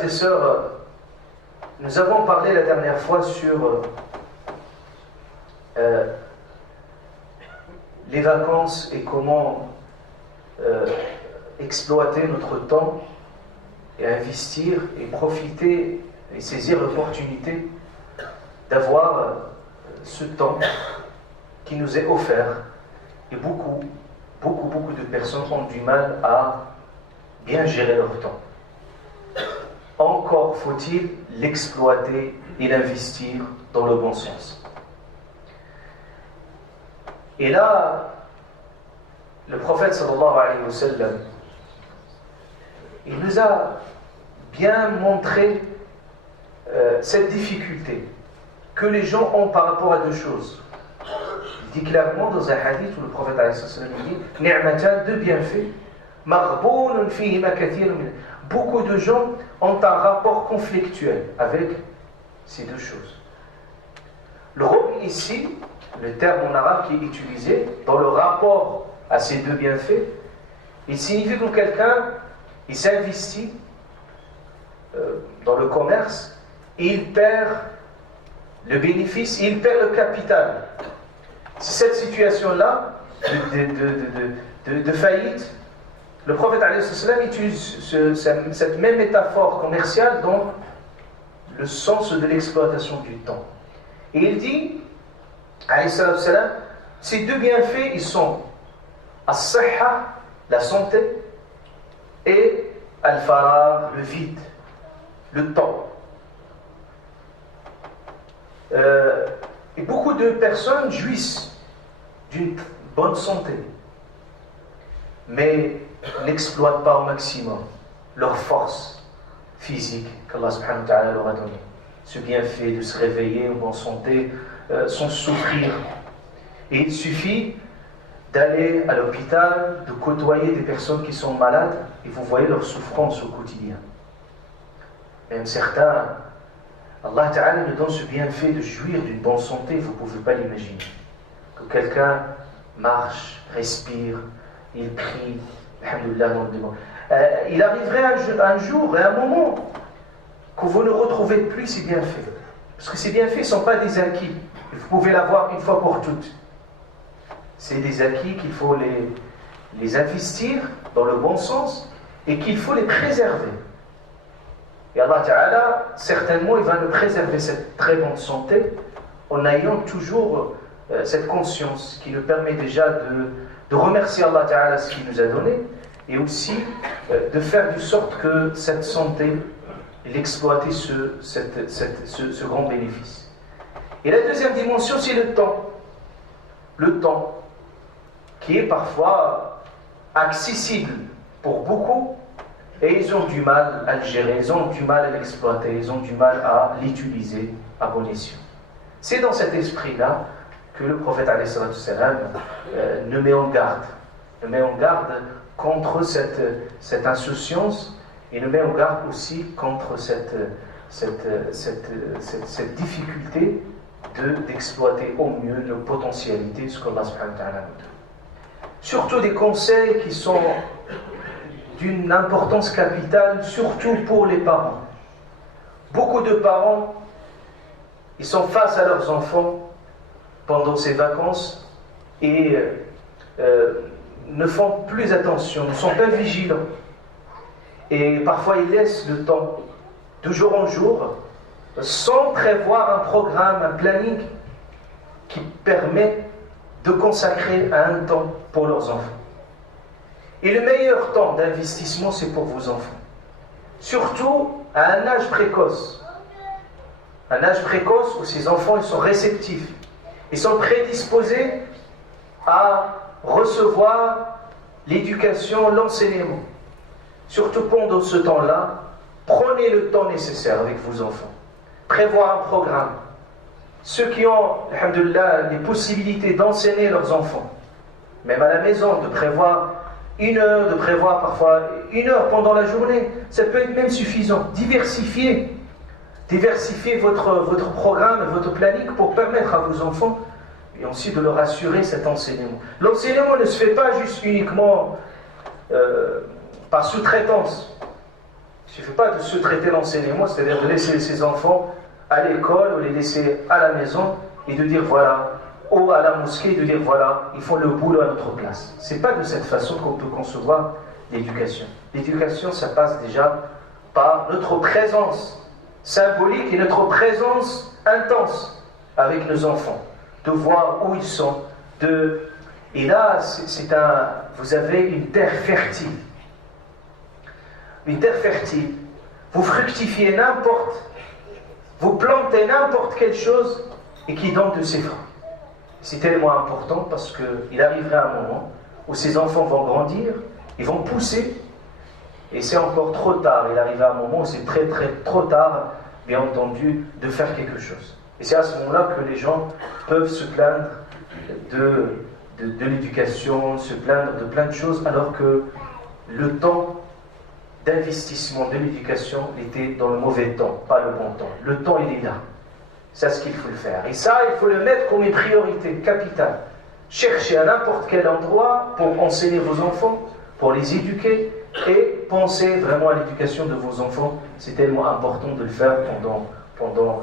frères et sœurs, nous avons parlé la dernière fois sur les vacances et comment exploiter notre temps et investir et profiter et saisir l'opportunité d'avoir ce temps qui nous est offert. Et beaucoup de personnes ont du mal à bien gérer leur temps. Encore faut-il l'exploiter et l'investir dans le bon sens. Et là, le prophète sallallahu alayhi wa sallam, il nous a bien montré cette difficulté que les gens ont par rapport à deux choses. Il dit clairement dans un hadith où le prophète alayhi wa sallam dit « Ni'matan, deux bienfaits, maghbounun fihima kathirun min » Beaucoup de gens ont un rapport conflictuel avec ces deux choses. Le rôle ici, le terme en arabe qui est utilisé dans le rapport à ces deux bienfaits, il signifie que quelqu'un il s'investit dans le commerce et il perd le bénéfice, il perd le capital. C'est cette situation-là de faillite. Le prophète alayhi salam utilise cette même métaphore commerciale dans le sens de l'exploitation du temps. Et il dit, alayhi salam, ces deux bienfaits, ils sont as-sihha, la santé, et al-faragh, le vide, le temps. Et beaucoup de personnes jouissent d'une bonne santé, mais n'exploitent pas au maximum leur force physique qu'Allah subhanahu wa ta'ala leur a donné. Ce bienfait de se réveiller en bonne santé sans souffrir. Et il suffit d'aller à l'hôpital, de côtoyer des personnes qui sont malades et vous voyez leur souffrance au quotidien. Même certains, Allah ta'ala nous donne ce bienfait de jouir d'une bonne santé, vous ne pouvez pas l'imaginer. Que quelqu'un marche, respire, il prie, alhamdoulilah, dans le démon. Il arriverait un jour et un moment que vous ne retrouvez plus ces bienfaits. Parce que ces bienfaits ne sont pas des acquis. Vous pouvez l'avoir une fois pour toutes. C'est des acquis qu'il faut les investir dans le bon sens et qu'il faut les préserver. Et Allah Ta'ala, certainement, il va nous préserver cette très bonne santé en ayant toujours cette conscience qui nous permet déjà de remercier Allah Ta'ala ce qu'il nous a donné et aussi de faire de sorte que cette santé, l'exploiter ce grand bénéfice. Et la deuxième dimension, c'est le temps. Le temps qui est parfois accessible pour beaucoup et ils ont du mal à le gérer, ils ont du mal à l'exploiter, ils ont du mal à l'utiliser à bon escient. C'est dans cet esprit-là que le prophète alayhi salam nous met en garde. Nous met en garde contre cette insouciance et nous met en garde aussi contre cette difficulté d'exploiter au mieux nos potentialités, ce qu'Allah subhanahu wa ta'ala nous donne. Surtout des conseils qui sont d'une importance capitale, surtout pour les parents. Beaucoup de parents, ils sont face à leurs enfants pendant ces vacances et ne font plus attention, ne sont pas vigilants. Et parfois ils laissent le temps, de jour en jour, sans prévoir un programme, un planning qui permet de consacrer un temps pour leurs enfants. Et le meilleur temps d'investissement, c'est pour vos enfants. Surtout à un âge précoce. Un âge précoce où ces enfants ils sont réceptifs. Ils sont prédisposés à recevoir l'éducation, l'enseignement. Surtout pendant ce temps-là, prenez le temps nécessaire avec vos enfants. Prévoir un programme. Ceux qui ont, alhamdoulilah, les possibilités d'enseigner leurs enfants, même à la maison, de prévoir 1 heure, de prévoir parfois 1 heure pendant la journée, ça peut être même suffisant. Diversifiez votre programme, votre planning pour permettre à vos enfants et aussi de leur assurer cet enseignement. L'enseignement ne se fait pas juste uniquement par sous-traitance. Il ne suffit pas de se traiter l'enseignement, c'est-à-dire de laisser ses enfants à l'école ou les laisser à la maison et de dire voilà, ou à la mosquée, de dire voilà, ils font le boulot à notre place. Ce n'est pas de cette façon qu'on peut concevoir l'éducation. L'éducation, ça passe déjà par notre présence symbolique et notre présence intense avec nos enfants, de voir où ils sont, et là, vous avez une terre fertile. Une terre fertile. Vous fructifiez vous plantez n'importe quelle chose et qui donne de ses fruits. C'est tellement important parce qu'il arrivera un moment où ces enfants vont grandir, ils vont pousser, et c'est encore trop tard. Il arrivera un moment où c'est très trop tard, bien entendu, de faire quelque chose. Et c'est à ce moment-là que les gens peuvent se plaindre de l'éducation, se plaindre de plein de choses, alors que le temps d'investissement de l'éducation était dans le mauvais temps, pas le bon temps. Le temps, il est là. C'est ce qu'il faut le faire. Et ça, il faut le mettre comme une priorité capitale. Cherchez à n'importe quel endroit pour enseigner vos enfants, pour les éduquer, et pensez vraiment à l'éducation de vos enfants. C'est tellement important de le faire pendant